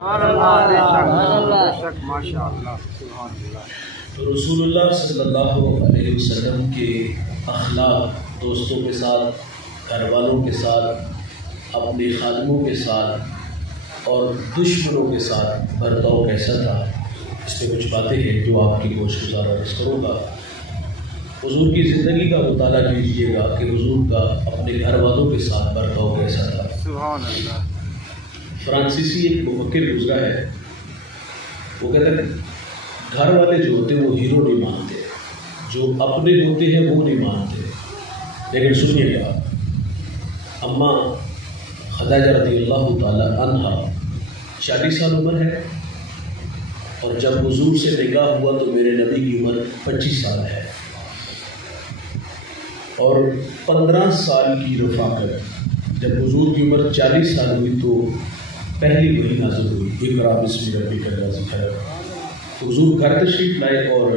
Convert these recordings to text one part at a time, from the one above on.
رسول اللہ صلی اللہ علیہ وسلم کے اخلاق دوستوں کے ساتھ، گھر والوں کے ساتھ، اپنے خادموں کے ساتھ اور دشمنوں کے ساتھ برتاؤ کیسا تھا، اس پہ کچھ باتیں ہیں جو آپ کی گوش گزار عرض کروں گا۔ حضور کی زندگی کا مطالعہ کیجیے گا کہ حضور کا اپنے گھر والوں کے ساتھ برتاؤ کیسا تھا۔ سبحان اللہ۔ فرانسیسی ایک مفکر گزرا ہے، وہ کہتا ہے گھر والے جو ہوتے ہیں وہ ہیرو نہیں مانتے، جو اپنے ہوتے ہیں وہ نہیں مانتے۔ لیکن سنیے گا، اماں خدیجہ رضی اللہ تعالی عنہا 40 سال عمر ہے، اور جب حضور سے نکاح ہوا تو میرے نبی کی عمر 25 سال ہے، اور 15 سال کی رفاقت۔ جب حضور کی عمر 40 سال ہوئی تو پہلی وحی نازل ہوئی، اقرأ بسم ربک الذی خلق۔ حضور گھر تشریف لائے اور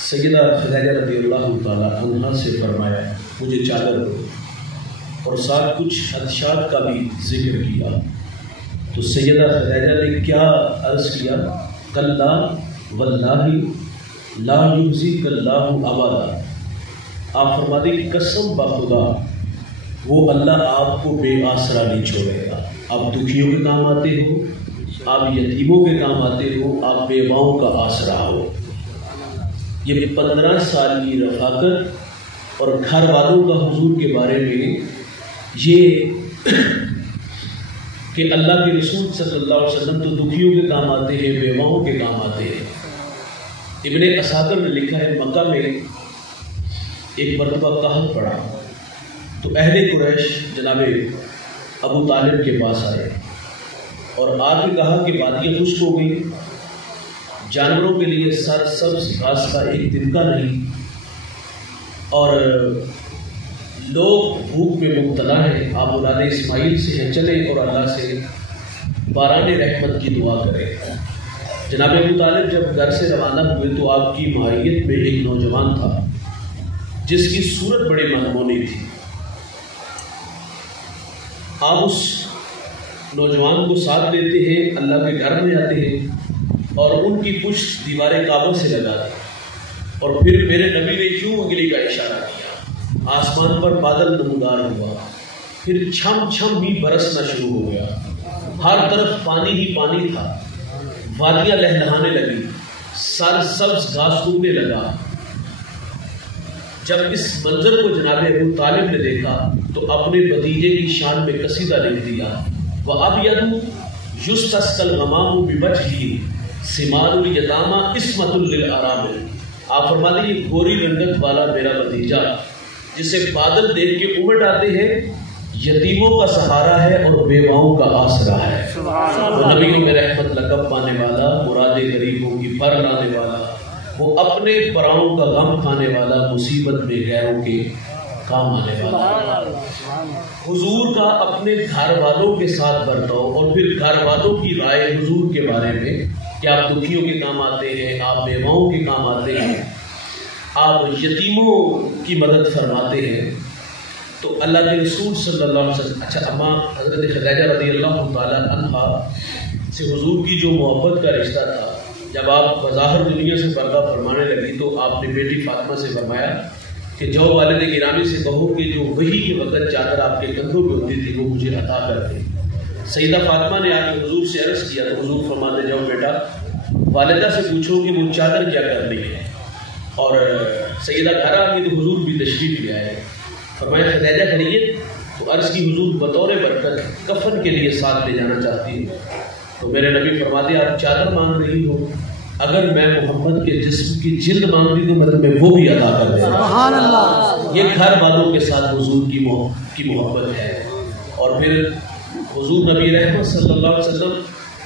سیدہ خدیجہ رضی اللہ تعالی عنہا سے فرمایا مجھے چادر دو، اور ساتھ کچھ خدشات کا بھی ذکر کیا۔ تو سیدہ خدیجہ نے کیا عرض کیا؟ کلا واللہ لا یخزیک اللہ ابدا۔ آپ فرما دیں قسم بخدا وہ اللہ آپ کو بے آسرا نہیں چھوڑے گا۔ آپ دکھیوں کے کام آتے ہو، آپ یتیموں کے کام آتے ہو، آپ بیواؤں کا آسرا ہو۔ یہ 15 سال کی رفاقت اور گھر والوں کا حضور کے بارے میں یہ کہ اللہ کے رسول صلی اللہ علیہ وسلم تو دکھیوں کے کام آتے ہیں، بیواؤں کے کام آتے ہیں۔ ابن اساکر نے لکھا ہے مکہ میں ایک مرتبہ قحط پڑا تو اہل قریش جناب ابو طالب کے پاس آئے اور آ کے کہا کہ وادیاں خشک ہو گئی، جانوروں کے لیے سر سبز گھاس کا ایک تنکا نہیں، اور لوگ بھوک میں مبتلا ہیں۔ آپ اولاد اسماعیل سے ہیں، چلیں اور اللہ سے باران رحمت کی دعا کریں۔ جناب ابو طالب جب گھر سے روانہ ہوئے تو آپ کی معیت میں ایک نوجوان تھا جس کی صورت بڑی منمونی تھی۔ آپ اس نوجوان کو ساتھ لیتے ہیں، اللہ کے گھر میں آتے ہیں اور ان کی پشت دیوار کعبہ سے لگا دی، اور پھر میرے نبی نے یوں انگلی کا اشارہ کیا، آسمان پر بادل نمودار ہوا، پھر چھم چھم بھی برسنا شروع ہو گیا، ہر طرف پانی ہی پانی تھا، وادیاں لہلہانے لگی، سر سبز گھاس اگنے لگا۔ جب اس منظر کو جناب ابو طالب نے دیکھا تو اپنے بھتیجے کی شان میں قصیدہ لکھ دیا، وَأَبْيَضُ يُسْتَسْقَى الْغَمَامُ بِوَجْهِهِ ثِمَارُ الْيَتَامَى عِصْمَةٌ لِلْأَرَامِلِ۔ آپ فرما دیں یہ گوری رنگت والا میرا بھتیجا جسے بادل دیکھ کے امٹ آتے ہیں، یتیموں کا سہارا ہے اور بیواؤں کا آسرا ہے۔ وہ نبیوں میں رحمت لقب پانے والا، مراد غریبوں کی بھر لانے والا، وہ اپنے پراؤں کا غم کھانے والا، مصیبت میں غیروں کے کام آنے والا۔ حضور کا اپنے گھر والوں کے ساتھ برتاؤ، اور پھر گھر والوں کی رائے حضور کے بارے میں کہ آپ دکھیوں کے کام آتے ہیں، آپ بیواؤں کے کام آتے ہیں، آپ یتیموں کی مدد فرماتے ہیں۔ تو اللہ کے رسول صلی اللہ علیہ وسلم، اچھا اماں حضرت خدیجہ رضی اللہ تعالی عنہا سے حضور کی جو محبت کا رشتہ تھا، جب آپ بظاہر دنیا سے پردہ فرمانے لگی تو آپ نے بیٹی فاطمہ سے فرمایا کہ جو والد گرامی سے کہو کہ جو وحی کے وقت چادر آپ کے کندھوں پہ ہوتی تھی وہ مجھے عطا کر دے۔ سیدہ فاطمہ نے آ کے حضور سے عرض کیا تو حضور فرماتے جاؤ بیٹا والدہ سے پوچھو کہ وہ چادر کیا کرنی ہے، اور سیدہ گھر آ گئی تو حضور بھی تشریف لے آئے۔ فرمایا خدیجہ خیریت؟ تو عرض کی حضور بطور برکت کفن کے لیے ساتھ لے جانا چاہتی ہوں۔ تو میرے نبی فرماتے آپ چادر مانگ رہی ہو، اگر میں محمد کے جسم کی جلد مانگتی تو میں تمہیں وہ بھی عطا کر دیں۔ سبحان اللہ۔ یہ گھر والوں کے ساتھ حضور کی محبت ہے۔ اور پھر حضور نبی رحمت صلی اللہ علیہ وسلم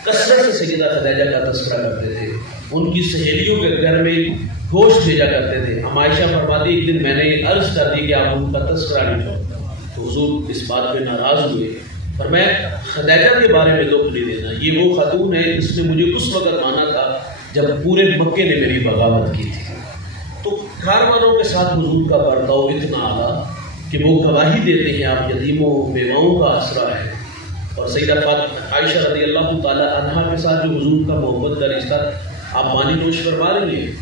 کثرت سے سیدہ خدیجہ کا تذکرہ کرتے تھے، ان کی سہیلیوں کے گھر میں گوشت بھیجا کرتے تھے۔ ہم عائشہ فرماتی ایک دن میں نے عرض کر دی کہ آپ ان کا تذکرہ نہیں کرتے، تو حضور اس بات پہ ناراض ہوئے، پر میں خدیجہ کے بارے میں دکھ نہیں دینا، یہ وہ خاتون ہے جس نے مجھے اس وقت مانا تھا جب پورے مکے نے میری بغاوت کی تھی۔ تو گھر والوں کے ساتھ حضور کا برتاؤ اتنا اعلیٰ کہ وہ گواہی دیتے ہیں آپ یتیموں بیواؤں کا آسرا ہے، اور سیدہ عائشہ رضی اللہ تعالی عنہا کے ساتھ جو حضور کا محبت کا رشتہ، آپ پانی نوش فرما رہی ہیں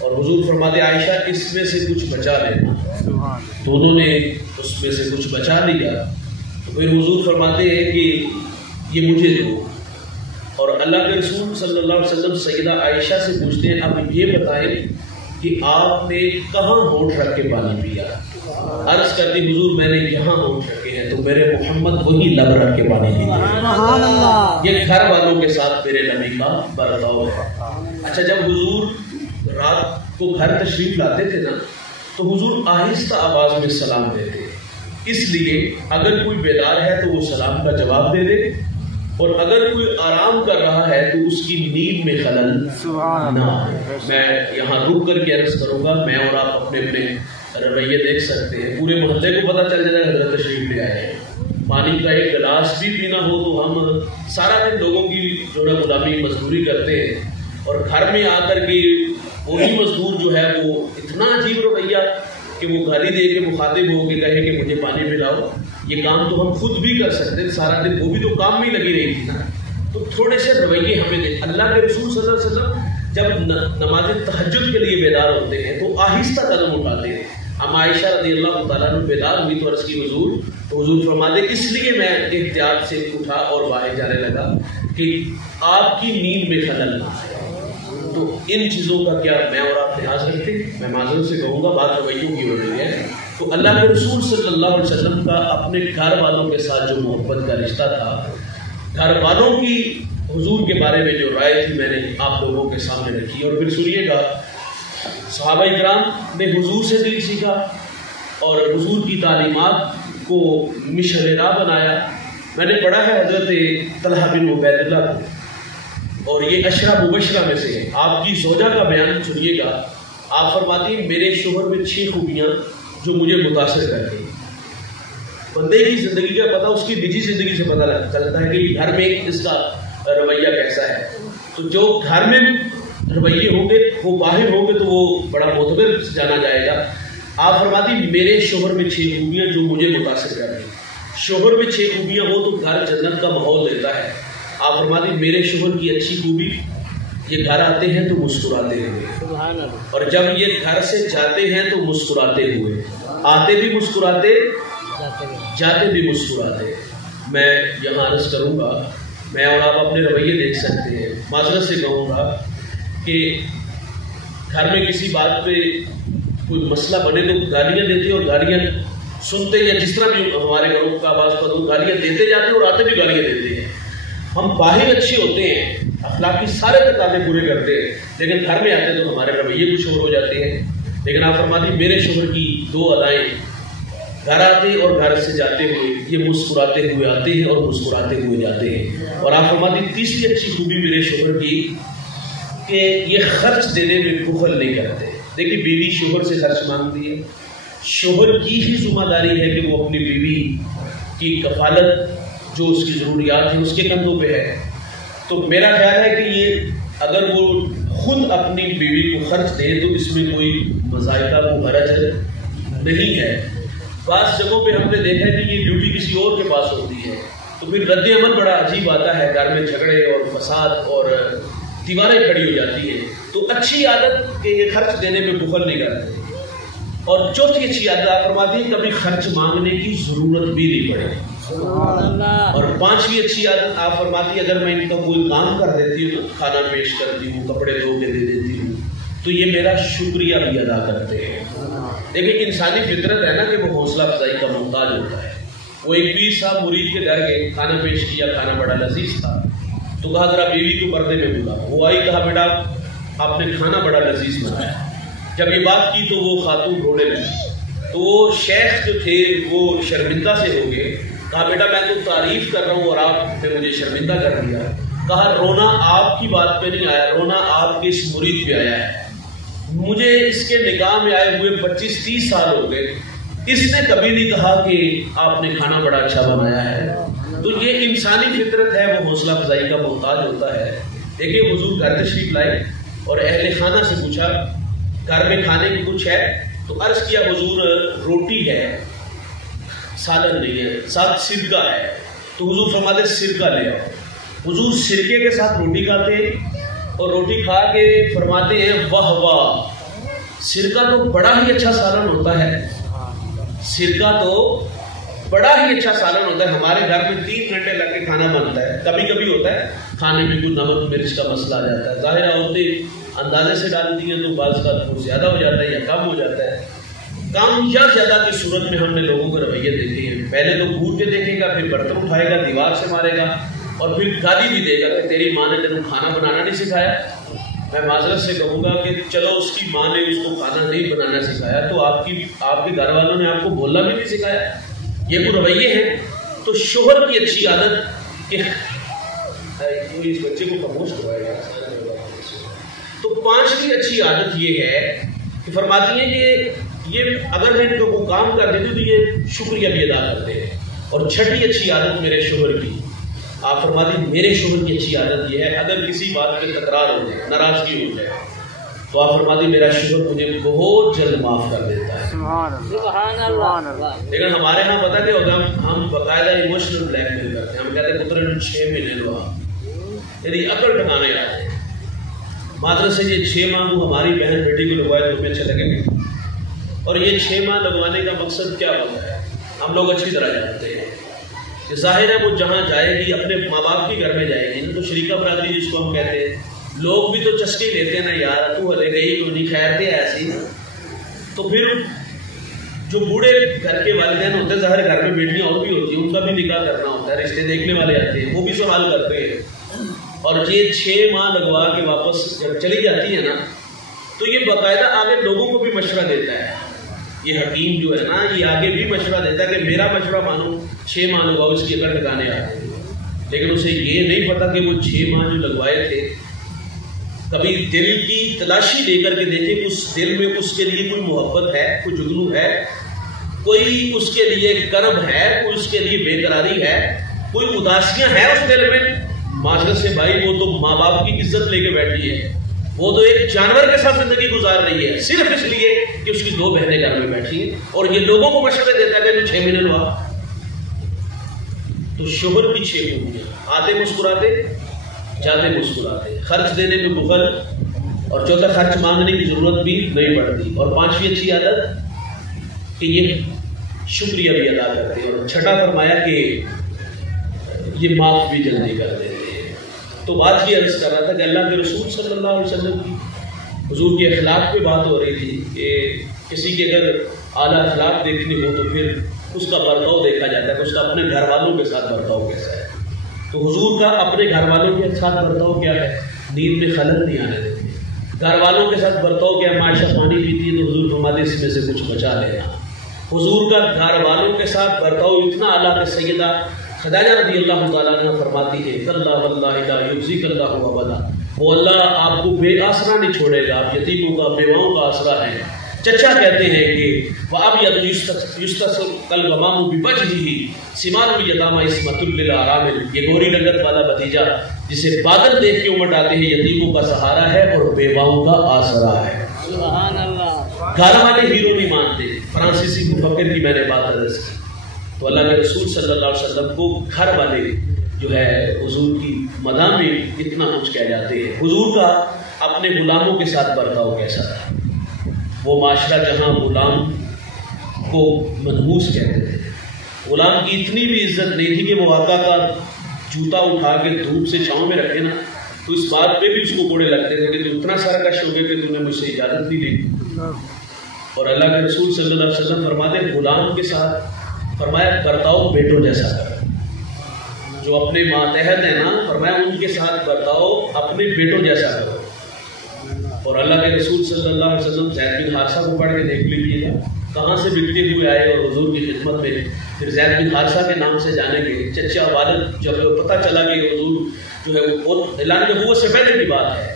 اور حضور فرماتے عائشہ اس میں سے کچھ بچا لینا، تو انہوں نے اس میں سے کچھ بچا لیا، تو پھر حضور فرماتے ہیں کہ یہ مجھے دو، اور اللہ کے رسول صلی اللہ علیہ وسلم سیدہ عائشہ سے پوچھتے ہیں اب یہ بتائیں کہ آپ نے کہاں ہونٹ رکھ کے پانی پیا؟ عرض کرتی حضور میں نے یہاں ہونٹ رکھے ہیں، تو میرے محمد وہی لب رکھ کے پانی پیتے ہیں۔ یہ گھر والوں کے ساتھ میرے نبی کا برتاؤ ہے۔ اچھا، جب حضور رات کو گھر تشریف لاتے تھے نا، تو حضور آہستہ آواز میں سلام دیتے، اس لیے اگر کوئی بیدار ہے تو وہ سلام کا جواب دے دے، اور اگر کوئی آرام کر رہا ہے تو اس کی نیند میں خلل نہ آئے۔ میں یہاں رک کر کے عرض کروں گا، میں اور آپ اپنے اپنے رویے دیکھ سکتے ہیں، پورے محلے کو پتہ چل جائے حضرت تشریف لے آئے ہیں، پانی کا ایک گلاس بھی پینا ہو تو ہم سارا دن لوگوں کی جو ہے غلامی مزدوری کرتے ہیں، اور گھر میں آ کر کے وہی مزدور جو ہے وہ اتنا عجیب رویہ کہ وہ گالی دے کے مخاطب ہو کے کہے کہ مجھے پانی پلاؤ، یہ کام تو ہم خود بھی کر سکتے ہیں، سارا دن وہ بھی تو کام میں لگی رہی تھی نا۔ تو تھوڑے سے رویے ہمیں دیں۔ اللہ کے رسول صلی اللہ علیہ وسلم جب نماز تہجد کے لیے بیدار ہوتے ہیں تو آہستہ قدم اٹھاتے ہیں۔ ہم عائشہ رضی اللہ تعالیٰ عنہ بیدار ہوئی تو عرض کی حضور، تو حضور فرماتے اس لیے میں احتیاط سے اٹھا اور باہر جانے لگا کہ آپ کی نیند میں خلل نہ آئے۔ تو ان چیزوں کا کیا میں اور آپ لحاظ رکھتے ہیں؟ میں معذرت سے کہوں گا، بات رویوں کی ہو رہی ہے۔ تو اللہ کے رسول صلی اللہ علیہ وسلم کا اپنے گھر والوں کے ساتھ جو محبت کا رشتہ تھا، گھر والوں کی حضور کے بارے میں جو رائے تھی میں نے آپ لوگوں کے سامنے رکھی، اور پھر سنیے گا صحابہ کرام نے حضور سے دین سیکھا اور حضور کی تعلیمات کو مشعل راہ بنایا۔ میں نے پڑھا ہے حضرت طلحہ بن عبید اللہ کو، اور یہ عشرہ مبشرہ میں سے ہے۔ آپ کی زوجہ کا بیان سنیے گا، آپ فرماتی ہیں میرے شوہر میں 6 خوبیاں جو مجھے متاثر کر گئی۔ بندے کی زندگی کا پتہ اس کی نجی زندگی سے پتہ چلتا ہے کہ گھر میں اس کا رویہ کیسا ہے۔ تو جو گھر میں رویے ہوں گے وہ باہر ہوں گے تو وہ بڑا معتبر جانا جائے گا۔ آپ فرماتی میرے شوہر میں 6 خوبیاں جو مجھے متاثر کر گئی۔ شوہر میں 6 خوبیاں ہو تو گھر جنت کا ماحول دیتا ہے۔ آپ فرماتی میرے شوہر کی اچھی خوبی، یہ گھر آتے ہیں تو مسکراتے ہوئے، اور جب یہ گھر سے جاتے ہیں تو مسکراتے ہوئے، آتے بھی مسکراتے جاتے بھی مسکراتے۔ میں یہاں عرض کروں گا، میں اور آپ اپنے رویے دیکھ سکتے ہیں، معذرت سے کہوں گا کہ گھر میں کسی بات پہ کوئی مسئلہ بنے تو گالیاں دیتے اور گالیاں سنتے، یا جس طرح بھی ہمارے گھروں کا آواز پر گالیاں دیتے جاتے اور آتے بھی گالیاں دیتے ہیں۔ ہم باہر اچھے ہوتے ہیں، اخلاقی سارے تقاضے پورے کرتے ہیں، لیکن گھر میں آتے تو ہمارے رویے کچھ اور ہو جاتے ہیں۔ لیکن آپ فرماتی میرے شوہر کی 2 ادائیں، گھر آتے اور گھر سے جاتے ہوئے یہ مسکراتے ہوئے آتے ہیں اور مسکراتے ہوئے جاتے ہیں۔ اور آپ فرماتی تیسری اچھی خوبی میرے شوہر کی کہ یہ خرچ دینے میں بخل نہیں کرتے۔ دیکھیے بیوی شوہر سے خرچ مانگتی ہے، شوہر کی ہی ذمہ داری ہے کہ وہ اپنی بیوی کی کفالت جو اس کی ضروریات ہیں اس کے کندھوں پہ ہے۔ تو میرا خیال ہے کہ یہ اگر وہ خود اپنی بیوی کو خرچ دے تو اس میں کوئی مذائقہ کو حرج نہیں ہے۔ بعض جگہوں پہ ہم نے دیکھا ہے کہ یہ ڈیوٹی کسی اور کے پاس ہوتی ہے تو پھر رد عمل بڑا عجیب آتا ہے، گھر میں جھگڑے اور فساد اور دیواریں کھڑی ہو جاتی ہے۔ تو اچھی عادت کہ یہ خرچ دینے میں بخل نہیں کرتے۔ اور چوتھی اچھی عادت آپ فرماتی ہیں کبھی خرچ مانگنے کی ضرورت بھی نہیں پڑے۔ اور 5ویں اچھی عادت آپ فرماتی اگر میں ان کا کوئی کام کر دیتی ہوں، کھانا پیش کرتی ہوں، کپڑے دھو کے دے دیتی ہوں، تو یہ میرا شکریہ بھی ادا کرتے ہیں۔ لیکن انسانی فطرت ہے نا کہ وہ حوصلہ افزائی کا محتاج ہوتا ہے۔ وہ ایک پیر صاحب مرید کے گھر گئے، کھانا پیش کیا، کھانا بڑا لذیذ تھا، تو کہا ذرا بیوی کو پردے میں بلا۔ وہ آئی، کہا بیٹا آپ نے کھانا بڑا لذیذ بنایا۔ جب یہ بات کی تو وہ خاتون رونے لگی، تو وہ شیخ جو تھے وہ شرمندہ سے ہو گئے۔ کہا بیٹا میں تو تعریف کر رہا ہوں اور آپ نے مجھے شرمندہ کر دیا۔ کہا رونا آپ کی بات پہ نہیں آیا، رونا آپ کے اس مرید پہ آیا ہے۔ مجھے اس کے نکاح میں آئے ہوئے 25-30 سال ہو گئے، اس نے کبھی نہیں کہا کہ آپ نے کھانا بڑا اچھا بنایا ہے۔ تو یہ انسانی فطرت ہے، وہ حوصلہ افزائی کا محتاج ہوتا ہے۔ دیکھیے حضور گھر تشریف لائے اور اہل خانہ سے پوچھا گھر میں کھانے کی کچھ ہے؟ تو عرض کیا حضور روٹی ہے، سالن نہیں ہے، ساتھ سدگا ہے۔ تو حضور فرماتے سرکہ لے آؤ. حضور سرکے کے ساتھ روٹی کھاتے ہیں اور روٹی کھا کے فرماتے ہیں واہ واہ، سرکہ تو بڑا ہی اچھا سالن ہوتا ہے. سرکہ تو بڑا ہی اچھا سالن ہوتا ہے. ہمارے گھر میں 3 گھنٹے لگ کے کھانا بنتا ہے. کبھی کبھی ہوتا ہے کھانے میں کوئی نمک مرچ کا مسئلہ آ جاتا ہے. ظاہر عورتیں اندازے سے ڈالتی ہیں تو بعض کا تھوڑا زیادہ ہو جاتا ہے یا کم ہو جاتا ہے. کم یا زیادہ کی صورت میں ہم نے لوگوں کے رویے دیکھے ہیں. پہلے تو گھور کے دیکھے گا، پھر برتن اٹھائے گا، دیوار سے مارے گا اور پھر گالی بھی دے گا کہ تیری ماں نے تیرے کھانا بنانا نہیں سکھایا. میں معذرت سے کہوں گا کہ چلو اس کی ماں نے اس کو کھانا نہیں بنانا سکھایا تو آپ کے گھر والوں نے آپ کو بولنا بھی نہیں سکھایا. یہ کوئی رویے ہیں. تو شوہر کی اچھی عادت کہ اس بچے کو خاموش کروایا. تو 5 کی اچھی عادت یہ ہے کہ فرماتی ہیں کہ یہ اگر میں ان کو کام کر دیتی تو یہ شکریہ بھی ادا کرتے ہیں. اور 6ٹھی اچھی عادت میرے شوہر کی، آپ فرماتی ہیں میرے شوہر کی اچھی عادت یہ ہے اگر کسی بات پہ تکرار ہو جائے، ناراضگی ہو جائے تو آپ فرماتی میرا شوہر مجھے بہت جلد معاف کر دیتا ہے. سبحان اللہ. لیکن ہمارے ہاں پتہ کیا ہوگا، ہم باقاعدہ ایموشنل بلیک میل کرتے ہیں. ہم کہتے ہیں پتر 6 مہینے لو آپ، یعنی عقل ٹھکانے آتے ہیں. معذرت سے یہ 6 ماہ وہ ہماری بہن بیٹی کو لگوائے تو ہمیں اچھے لگیں گے. اور یہ 6 ماہ لگوانے کا مقصد کیا ہوتا ہے ہم لوگ اچھی طرح جانتے ہیں. کہ ظاہر ہے وہ جہاں جائے گی اپنے ماں باپ کے گھر میں جائے گی تو شریکہ برادری جس کو ہم کہتے ہیں، لوگ بھی تو چسکے لیتے ہیں نا یار تو ہلے گئی تو نہیں خیر دے ایسی. تو پھر جو بوڑھے گھر کے والدین ہوتے ہیں، ظاہر گھر میں بیٹیاں اور بھی ہوتی ہیں، ان کا بھی نکاح کرنا ہوتا ہے، رشتے دیکھنے والے آتے ہیں، وہ بھی سوال کرتے ہیں. اور یہ 6 ماہ لگوا کے واپس جب چلی جاتی ہے نا تو یہ باقاعدہ آگے لوگوں کو بھی مشورہ دیتا ہے. یہ حکیم جو ہے نا یہ آگے بھی مشورہ دیتا ہے کہ میرا مشورہ مانو، 6 ماہ لگواؤ، اس کی اگر ٹھکانے آتے ہیں. لیکن اسے یہ نہیں پتا کہ وہ 6 ماہ جو لگوائے تھے کبھی دل کی تلاشی لے کر کے دیکھے کہ اس دل میں اس کے لیے کوئی محبت ہے، کوئی جگنو ہے، کوئی اس کے لیے کرب ہے، کوئی اس کے لیے بے قراری ہے، کوئی اداسیاں ہیں اس دل میں. معاشرت سے بھائی وہ تو ماں باپ کی عزت لے کے بیٹھی ہے، وہ تو ایک جانور کے ساتھ زندگی گزار رہی ہے صرف اس لیے کہ اس کی 2 بہنیں گھر میں بیٹھی ہیں اور یہ لوگوں کو مشورے دیتا ہے کہ 6 مہینے لو. تو شوہر کی 6 خوبیاں: آتے مسکراتے، جاتے مسکراتے، خرچ دینے میں بخل، اور چوتھا خرچ مانگنے کی ضرورت بھی نہیں پڑتی. اور 5ویں اچھی عادت کہ یہ شکریہ بھی ادا کرتے ہیں. اور 6ٹھا فرمایا کہ یہ معاف بھی جلدی کر دیتے ہیں. تو بات یہ عرض کر رہا تھا کہ اللہ کے رسول صلی اللہ علیہ وسلم کی حضور کے اخلاق پہ بات ہو رہی تھی کہ کسی کے اگر اعلیٰ اخلاق دیکھنے ہو تو پھر اس کا برتاؤ دیکھا جاتا ہے کہ اس کا اپنے گھر والوں کے ساتھ برتاؤ کیسا ہے. تو حضور کا اپنے گھر والوں کے ساتھ برتاؤ کیا ہے؟ نیند میں خلل نہیں آنے دیتے. گھر والوں کے ساتھ برتاؤ کیا؟ عائشہ پانی پیتی ہے تو حضور فرماتے اس میں سے کچھ بچا لینا. حضور کا گھر والوں کے ساتھ برتاؤ اتنا اعلیٰ کہ سیدہ خدیجہ رضی اللہ تعالیٰ عنہ فرماتی ہے اللہ واللہ لا یخزیک اللہ ابدا، وہ اللہ آپ کو بے آسرا نہیں چھوڑے گا، آپ یتیموں کا بیواؤں کا آسرا ہے. چچا کہتے ہیں کہ وَأَبْيَضُ يُسْتَسْقَى الْغَمَامُ بِوَجْهِهِ ثِمَارُ الْيَتَامَى عِصْمَةٌ لِلْأَرَامِلِ. یہ گوری رنگت والا بھتیجا جسے بادل دیکھ کے امٹ آتے ہیں، یتیموں کا سہارا ہے اور بیواؤں کا آسرا ہے. سبحان اللہ. گھر والے ہیرو نہیں مانتے. فرانسیسی مفکر کی میں نے بات عرض کی تو اللہ کے رسول صلی اللہ علیہ وسلم کو گھر والے جو ہے حضور کی مدح میں اتنا کچھ کہہ جاتے ہیں. حضور کا اپنے غلاموں کے ساتھ برتاؤ کیسا تھا؟ وہ معاشرہ جہاں غلام کو منحوس کہتے تھے، غلام کی اتنی بھی عزت نہیں تھی کہ وہ آقا کا جوتا اٹھا کے دھوپ سے چھاؤں میں رکھے نا تو اس بات پہ بھی اس کو کوڑے لگتے تھے کہ تو اتنا سارا کش ہو گیا کہ تم نے مجھ سے اجازت نہیں لی. اور اللہ کے رسول صلی اللہ علیہ وسلم فرماتے غلام کے ساتھ فرمایا برتاؤ بیٹوں جیسا کرو. جو اپنے ماتحت ہیں نا فرمایا ان کے ساتھ برتاؤ اپنے بیٹوں جیسا کرو. اور اللہ کے رسول صلی اللہ علیہ وسلم زید بن حارثہ کو پڑھ کے دیکھ لیجیے گا کہاں سے بکتے ہوئے آئے اور حضور کی خدمت میں. پھر زید بن حارثہ کے نام سے جانے گے. چچا والد جب پتہ چلا کہ حضور جو ہے وہ اعلان نبوت سے پہلے کی بات ہے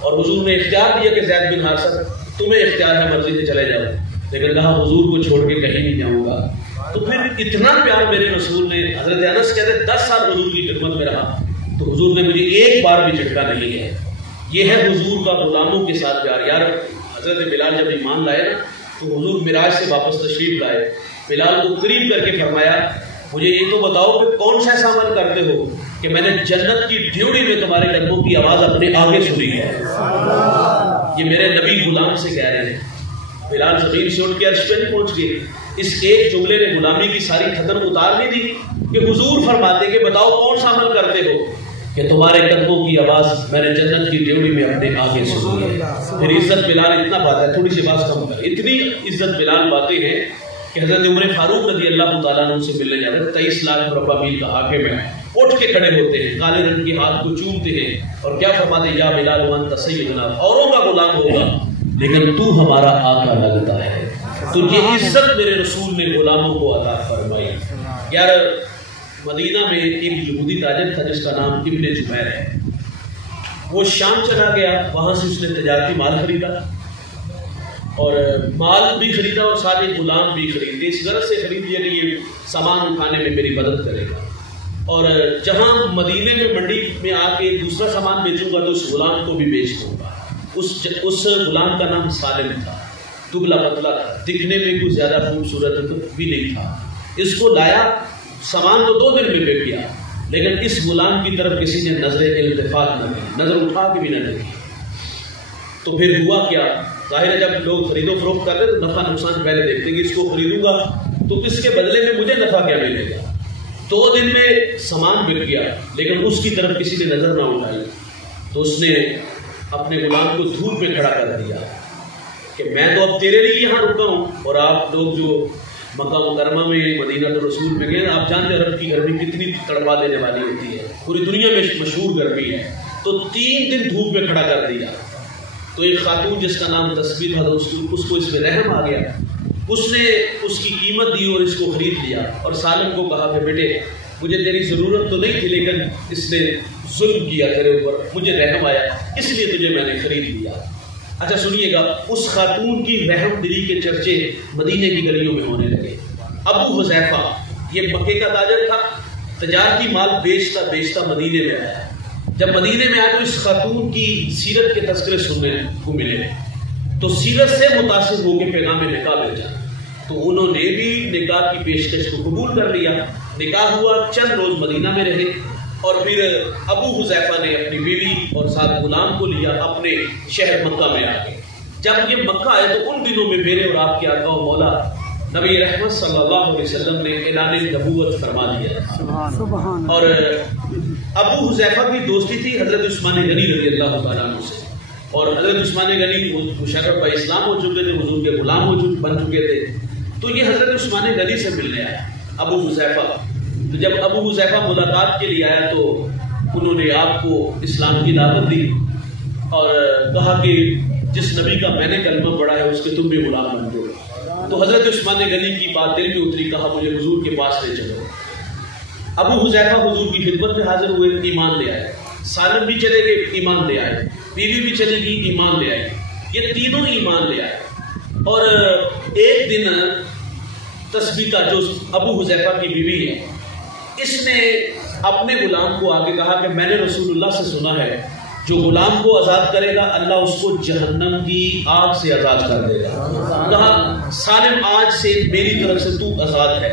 اور حضور نے اختیار دیا کہ زید بن حارثہ تمہیں اختیار ہے مرضی سے چلے جاؤ، لیکن کہا حضور کو چھوڑ کے کہیں نہیں جاؤں گا. تو پھر اتنا پیار میرے رسول نے، حضرت انس کہتے ہیں 10 سال حضور کی خدمت میں رہا تو حضور نے مجھے ایک بار بھی جھٹکا نہیں ہے. یہ ہے حضور کا غلاموں کے ساتھ پیار. یار حضرت بلال جب ایمان لائے نا تو حضور معراج سے واپس تشریف لائے، بلال کو قریب کر کے فرمایا مجھے یہ تو بتاؤ کہ کون سا ایسا عمل کرتے ہو کہ میں نے جنت کی ڈیوڑی میں تمہارے قدموں کی آواز اپنے آگے سنی ہے. یہ میرے نبی غلام سے کہہ رہے ہیں. بلال زمین سے اٹھ کے عرش پہ نہیں پہنچ گئے. اس ایک جملے نے غلامی کی ساری تھکن اتار نہیں دی کہ حضور فرماتے کہ بتاؤ کون سا عمل کرتے ہو کہ تمہارے قدموں کی آواز میں نے جنت کی ڈیوڑی میں اپنے آگے سنی ہے. پھر عزت بلال اتنا پاتا ہے, تھوڑی سی بات کم کر, اتنی عزت بلال پاتے ہیں کہ حضرت عمر فاروق رضی اللہ تعالیٰ عنہ سے ملنے جاتے ہیں. 23 لاکھ مربع میل کا حاکم ہے, اٹھ کے کھڑے ہوتے ہیں, کالے رنگ کے ہاتھ کو چومتے ہیں اور کیا فرماتے ہیں, یا بلال وانت سیدنا, اوروں کا غلام ہوگا لیکن تو ہمارا آقا لگتا ہے. تو یہ عزت میرے رسول نے غلاموں کو عطا فرمائی. یار مدینہ میں ایک یہودی تاجر تھا جس کا نام ابن جبیر ہے. وہ شام چلا گیا, وہاں سے اس نے تجارتی مال خریدا اور مال بھی خریدا اور ساتھ ایک غلام بھی خریدے. اس غرض سے خرید لیا کہ یہ سامان اٹھانے میں میری مدد کرے گا, اور جہاں مدینے میں منڈی میں آ کے دوسرا سامان بیچوں گا تو اس غلام کو بھی بیچ دوں گا. اس غلام کا نام سالم تھا, دبلا پتلا تھا, دکھنے میں کوئی زیادہ خوبصورت بھی نہیں تھا. اس کو لایا, سامان تو 2 دن میں بک گیا, لیکن اس غلام کی طرف کسی نے نظر التفات نہ کی, نظر اٹھا کے بھی نہ دیکھی. تو پھر ہوا کیا, ظاہر ہے جب لوگ خرید و فروخت کرتے تو نفع نقصان پہلے دیکھتے کہ اس کو خریدوں گا تو اس کے بدلے میں مجھے نفع کیا ملے گا. 2 دن میں سامان بک گیا لیکن اس کی طرف کسی نے نظر نہ اٹھائی. تو اس نے اپنے غلام کو دھوپ میں کھڑا کر دیا کہ میں تو اب تیرے لیے یہاں رکا ہوں, اور آپ لوگ جو مکہ مکرمہ میں مدینہ رسول میں گئے, آپ جانتے ہیں عرب کی گرمی کتنی تڑپا دینے والی ہوتی ہے, پوری دنیا میں مشہور گرمی ہے. تو 3 دن دھوپ میں کھڑا کر دیا. تو ایک خاتون جس کا نام تسبیح تھا, اس کو اس میں رحم آ گیا. اس نے اس کی قیمت دی اور اس کو خرید لیا, اور سالم کو کہا کہ بیٹے مجھے تیری ضرورت تو نہیں تھی لیکن اس نے ظلم کیا تیرے اوپر, مجھے رحم آیا اس لیے تجھے میں نے خرید لیا. اچھا سنیے گا, اس خاتون کی رحم دلی کے چرچے مدینے کی گلیوں میں ہونے لگے. ابو حذیفہ یہ مکے کا تاجر تھا, تجارتی مال بیچتا بیچتا مدینے میں آیا. جب مدینے میں آیا تو اس خاتون کی سیرت کے تذکرے سننے کو ملے, تو سیرت سے متاثر ہو کے پیغام نکاح بھیجا. تو انہوں نے بھی نکاح کی پیشکش کو قبول کر لیا. نکاح ہوا, چند روز مدینہ میں رہے, اور پھر ابو حذیفہ نے اپنی بیوی اور ساتھ غلام کو لیا اپنے شہر مکہ میں آ کے. جب یہ مکہ آئے تو ان دنوں میں میرے اور آپ کے آقا و مولا نبی رحمت صلی اللہ علیہ وسلم نے اعلان نبوت فرما دیا. اور ابو حذیفہ کی دوستی تھی حضرت عثمان غنی رضی اللہ تعالیٰ عنہ سے, اور حضرت عثمان غنی مشرف با اسلام ہو چکے تھے, حضور کے غلام بن چکے تھے. تو یہ حضرت عثمان غنی سے ملنے آیا ابو حذیفہ. تو جب ابو حذیفہ ملاقات کے لیے آیا تو انہوں نے آپ کو اسلام کی دعوت دی اور کہا کہ جس نبی کا میں نے کلمہ پڑھا ہے اس کے تم بھی غلام بن جاؤ. تو حضرت عثمان غنی کی بات دل میں اتری, کہا مجھے حضور کے پاس لے چلو. ابو حذیفہ حضور کی خدمت میں حاضر ہوئے, ایمان لے آئے. سالم بھی چلے گئے, ایمان لے آئے. بیوی بھی چلے گی, ایمان لے آئے. یہ تینوں ایمان لے آئے. اور ایک دن تسبیح جو ابو حذیفہ کی بیوی ہے, اس نے اپنے غلام کو آگے کہا کہ میں نے رسول اللہ سے سنا ہے جو غلام کو آزاد کرے گا اللہ اس کو جہنم کی آگ سے آزاد کر دے گا. کہا سالم آج سے میری طرف سے تو آزاد ہے.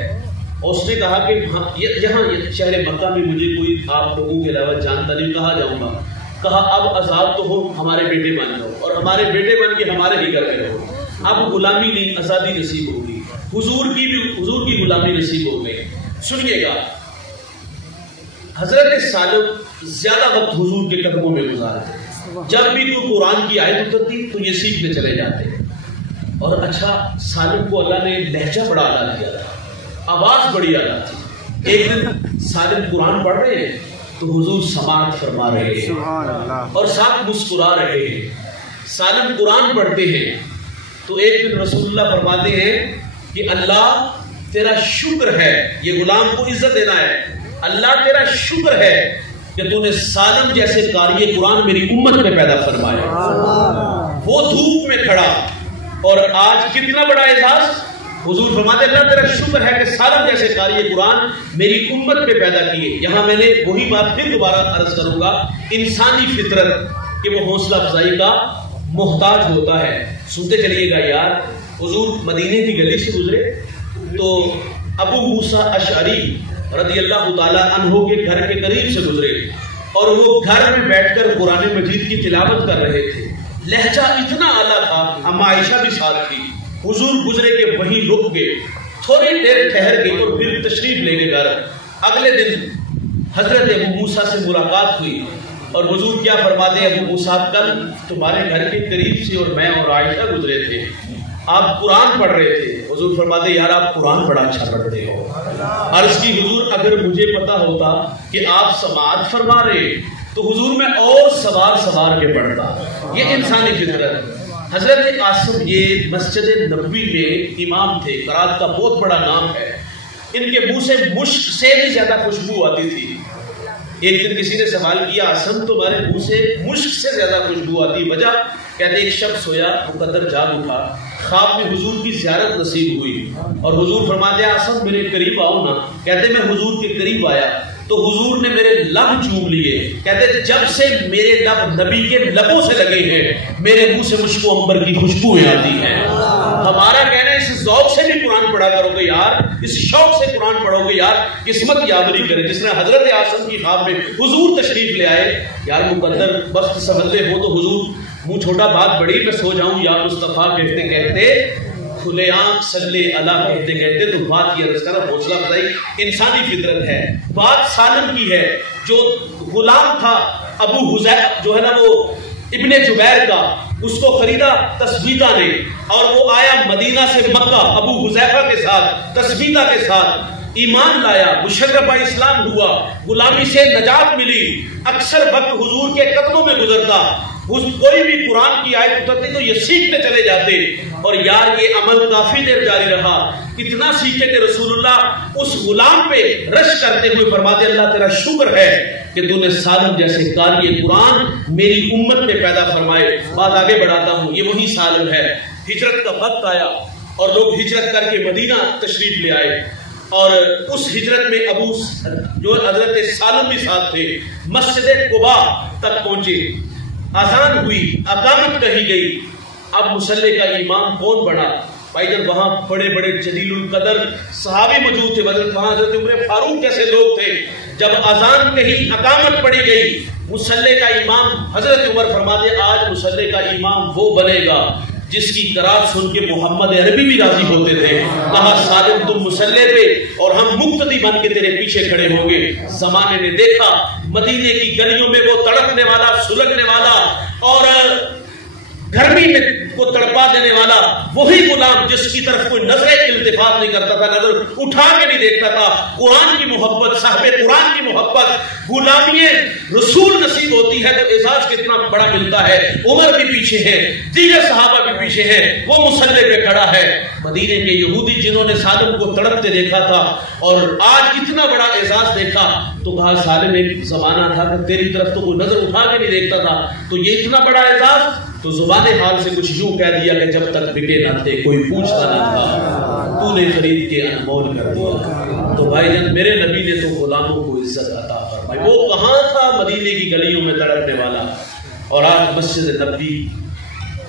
اور اس نے کہا کہ یہاں شہر مکہ میں مجھے کوئی آپ لوگوں کے علاوہ جانتا نہیں, کہاں جاؤں گا. کہا اب آزاد تو ہو, ہمارے بیٹے بن جاؤ, اور ہمارے بیٹے بن کے ہمارے ہی گھر میں رہو. اب غلامی نہیں, آزادی نصیب ہوگی. حضور کی غلامی نصیب ہو گئی. سنیے گا, حضرت سالم زیادہ وقت حضور کے قدموں میں گزارتے. جب بھی کوئی قرآن کی آیت اترتی تو یہ سیکھنے چلے جاتے. اور اچھا سالم کو اللہ نے لہجہ بڑا اعلیٰ دیا تھا, آواز بڑی اعلیٰ تھی. ایک دن سالم قرآن پڑھ رہے ہیں تو حضور سماعت فرما رہے ہیں اور ساتھ مسکرا رہے ہیں. سالم قرآن پڑھتے ہیں تو ایک دن رسول اللہ فرماتے ہیں کہ اللہ تیرا شکر ہے, یہ غلام کو عزت دینا ہے, اللہ تیرا شکر ہے کہ تو نے سالم جیسے قاری قرآن میری امت میں پیدا فرمایا. وہ دھوپ میں کھڑا, اور آج کتنا بڑا اعزاز. حضور فرماتے اللہ تیرا شکر ہے کہ سالم جیسے قاری قرآن میری امت میں پیدا کیے. یہاں میں نے وہی بات پھر دوبارہ عرض کروں گا, انسانی فطرت کہ وہ حوصلہ افزائی کا محتاج ہوتا ہے. سنتے چلیے گا یار, حضور مدینے کی گلی سے گزرے تو ابو موسیٰ اشعری رضی اللہ تعالی عنہ کے گھر کے قریب سے گزرے اور وہ گھر میں بیٹھ کر قرآن مجید کی تلاوت کر رہے تھے. لہجہ اتنا اعلیٰ تھا, اما عائشہ بھی ساتھ تھی. حضور گزرے کہ وہیں رک گئے, تھوڑی دیر ٹھہر گئے اور پھر تشریف لے گئے گھر. اگلے دن حضرت ابو موسیٰ سے ملاقات ہوئی اور حضور کیا فرماتے ہیں, ابو موسیٰ کل تمہارے گھر کے قریب سے اور میں اور عائشہ گزرے تھے, آپ قرآن پڑھ رہے تھے. حضور فرماتے یار آپ قرآن بڑا اچھا پڑھتے ہو. عرض کی حضور اگر مجھے پتا ہوتا کہ آپ سماعت فرما رہے تو حضور میں اور سوار کے پڑھتا. یہ انسانی فطرت. حضرت عاصم یہ مسجد نبوی میں امام تھے, قرات کا بہت بڑا نام ہے. ان کے منہ سے مشک سے بھی زیادہ خوشبو آتی تھی. ایک دن کسی نے سوال کیا, عاصم تمہارے منہ سے مشک سے زیادہ خوشبو آتی, وجہ؟ کہتے ایک شخص سویا, مقدر جاگ اٹھا, خواب میں حضور کی زیارت نصیب ہوئی اور حضور فرماتے ہیں عاصم میرے قریب آؤ نا. کہتے میں حضور کے قریب آیا تو حضور نے میرے لب چوم لیے. کہتے جب سے میرے لب نبی کے لبوں سے لگے ہیں میرے منہ سے مشک و عنبر کی خوشبوئیں آتی ہیں. ہمارا کہنا ہے اس ذوق سے بھی قرآن پڑھا کرو گے یار, اس شوق سے قرآن پڑھو گے یار, قسمت یابری کرے. جس نے حضرت عاصم کی خواب میں حضور تشریف لے آئے, یار مقدر وقت سمجھتے ہو تو حضور منہ چھوٹا بات بڑی, میں سو جاؤں یا مصطفیٰ کہتے کہتے کھلے آنکھ صلی اللہ کہتے کہتے تو بات یہ رسالہ حوصلہ افزائی انسانی فطرت ہے. بات سالم کی ہے. جو غلام تھا ابو حذیفہ جو ہے نا وہ ابن جبیر کا, اس کو خریدا تثبیتہ نے اور وہ آیا مدینہ سے مکہ ابو حذیفہ کے ساتھ, تثبیتہ کے ساتھ ایمان لایا, مشرفہ اسلام ہوا, غلامی سے نجات ملی. اکثر وقت حضور کے قدموں میں گزرتا, کوئی بھی قرآن کی آیت اترتی تو یہ سیکھتے چلے جاتے. اور یار یہ عمل کافی دیر جاری رہا, اتنا سیکھے کہ رسول اللہ اس غلام پہ رش کرتے ہوئے فرماتے اللہ تیرا شکر ہے کہ تو نے سالم جیسے قاری قرآن میری امت میں پیدا فرمائے. بات آگے بڑھاتا ہوں, یہ وہی سالم ہے. ہجرت کا وقت آیا اور لوگ ہجرت کر کے مدینہ تشریف لے آئے اور اس ہجرت میں ابو جو حضرت سالم بھی ساتھ تھے مسجد قباء تک پہنچے. اذان ہوئی, اقامت کہی گئی. اب مصلی کا امام کون بنا؟ بھائی جب وہاں بڑے بڑے جلیل القدر صحابی موجود تھے, وہاں حضرت عمر فاروق جیسے لوگ تھے. جب اذان کہی, اقامت پڑھی گئی, مصلی کا امام حضرت عمر فرماتے آج مصلی کا امام وہ بنے گا جس کی قرات سن کے محمد عربی بھی راضی ہوتے تھے. کہا سالم تم مصلی پہ اور ہم مقتدی بن کے تیرے پیچھے کھڑے ہوں گے. زمانے نے دیکھا مدینے کی گلیوں میں وہ تڑپنے والا, سلگنے والا اور گرمی میں کو تڑپا دینے والا وہی غلام جس کی طرف کوئی نظر التفات نہیں کرتا تھا, نظر اٹھا کے نہیں دیکھتا تھا. قرآن کی محبت, صاحب قرآن کی محبت, غلامی رسول نصیب ہوتی ہے تو اعزاز کتنا بڑا ملتا ہے. عمر بھی پیچھے ہے, دیگر صحابہ بھی پیچھے ہیں, وہ مصلی پہ کھڑا ہے. مدینے کے یہودی جنہوں نے سالم کو تڑپتے دیکھا تھا اور آج اتنا بڑا اعزاز دیکھا تو کہا سالم ایک زمانہ تھا کہ تیری طرف تو کوئی نظر اٹھا کے نہیں دیکھتا تھا, تو یہ اتنا بڑا اعزاز. تو زبان حال سے کچھ یوں کہہ دیا کہ جب تک بکے نہ تھے کوئی پوچھتا نہ تھا, تو نے خرید کے انمول کر دیا. تو بھائی جان میرے نبی نے تو غلاموں کو عزت عطا فرمائی. وہ کہاں تھا مدینے کی گلیوں میں تڑپنے والا, اور آج مسجد نبوی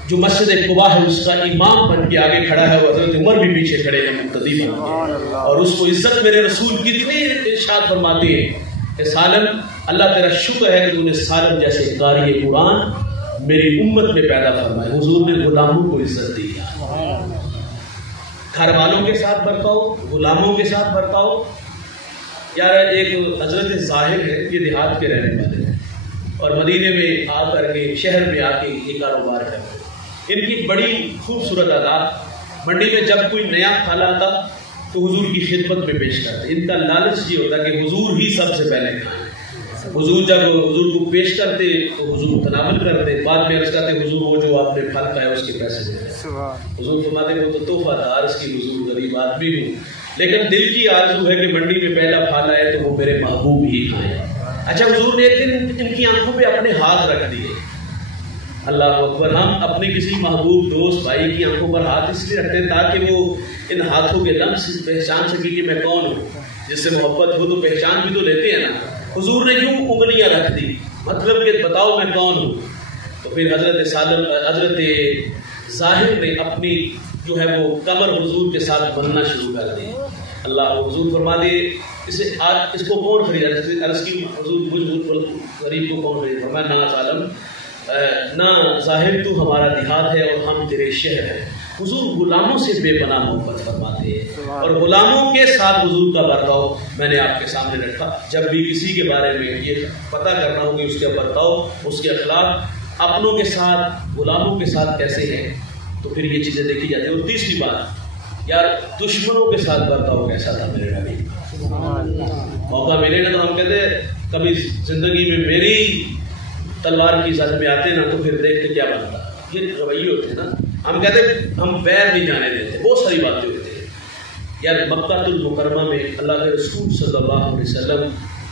جو مسجد قباء ہے اس کا امام بن کے آگے کھڑا ہے, وہ حضرت عمر بھی پیچھے کھڑے ہیں مقتدی بن کے, اور اس کو عزت میرے رسول کتنی ارشاد فرماتے ہیں کہ سالم اللہ تیرا شکر ہے کہ تو نے سالم جیسے قاری قرآن میری امت میں پیدا فرمائے. حضور نے غلاموں کو عزت دی. گھر والوں کے ساتھ برتاؤ, غلاموں کے ساتھ برتاؤ. یار ایک حضرت ظاہر ہے, یہ دیہات کے رہنے والے ہیں اور مدینے میں آ کر کے شہر میں آ کے یہ کاروبار کرتے. ان کی بڑی خوبصورت ادا, منڈی میں جب کوئی نیا پھل آتا تو حضور کی خدمت میں پیش کرتے. ان کا لالچ یہ ہوتا کہ حضور ہی سب سے پہلے کھائیں. حضور جب حضور کو پیش کرتے تو حضور تناول کرتے, بعد میں عرض کرتے حضور وہ جو آپ نے پھل کھایا اس کے پیسے دیتے. حضور فرماتے وہ تو تحفہ تھا, عرض کی حضور غریب آدمی ہوں لیکن دل کی آرزو ہے کہ منڈی میں پہلا پھل آئے تو وہ میرے محبوب ہی کھائیں. اچھا حضور نے ایک دن ان کی آنکھوں پہ اپنے ہاتھ رکھ دیے. اللہ اکبر. ہم اپنے کسی محبوب دوست بھائی کی آنکھوں پر ہاتھ اس لیے رکھتے ہیں تاکہ وہ ان ہاتھوں کے لمس سے پہچان سکے کہ میں کون ہوں. جس سے محبت ہو تو پہچان بھی تو لیتے ہیں نا. حضور نے یوں انگلیاں رکھ دی, مطلب کہ بتاؤ میں کون ہوں. تو پھر حضرت ظاہر نے اپنی جو ہے وہ کمر حضور کے ساتھ بننا شروع کر دی. اللہ حضور فرما دے اسے آج اس کو کون خریدا؟ عرض کی حضور مجھ غریب کو کون خریدا؟ فرمایا نا عالم نہ ظاہر تو ہمارا دیہات ہے اور ہم تیرے شہر ہیں۔ حضور غلاموں سے بے پناہ محبت فرماتے ہیں اور غلاموں کے ساتھ حضور کا برتاؤ میں نے آپ کے سامنے رکھا۔ جب بھی کسی کے بارے میں یہ پتہ کرنا ہو کہ اس کے برتاؤ، اس کے اخلاق اپنوں کے ساتھ غلاموں کے ساتھ کیسے ہیں، تو پھر یہ چیزیں دیکھی جاتی ہیں۔ اور تیسری بات، یار دشمنوں کے ساتھ برتاؤ کیسا تھا میرے نبی؟ موقع ملے نا تو ہم کہتے کبھی زندگی میں میری تلوار کی زد میں آتے نا تو پھر دیکھتے کیا بنتا، یہ رویے ہوتے ہیں نا۔ ہم کہتے ہم بیر نہیں جانے دیتے، بہت ساری باتیں ہوتی ہیں یار۔ مکہ المکرمہ میں اللہ کے رسول صلی اللہ علیہ وسلم